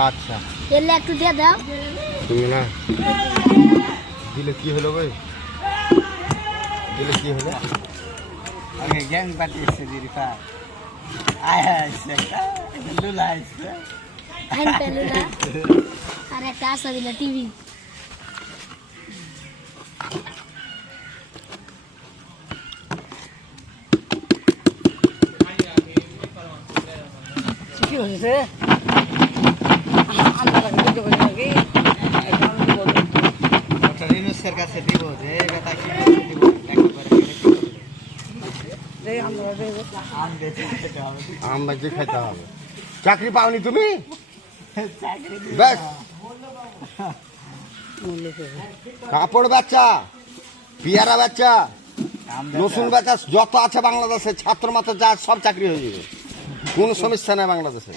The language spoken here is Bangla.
আচ্ছা। এলে একটু দিয়ে দাও। তুমি না দিলে কি হলো ভাই? দিলে কি হলো? আগে গ্যাং পার্টি এসছে দিরিফা আয় আসছে লুলা আসছে আর একটা আসা দিলে টিভি। কি হয়েছে নাকি ডক্টর কাছে দিব যে বেটা কি করতে দিব আম খেতে হবে। খাইতে হবে। চাকরি পাওনি তুমি? ব্যাস। কাপড় বাচ্চা পিয়ারা বাচ্চা রসুন বাচ্চা যত আছে বাংলাদেশে ছাত্র মাত্র যা সব চাকরি হয়ে যাবে। কোনো সমস্যা নাই বাংলাদেশে।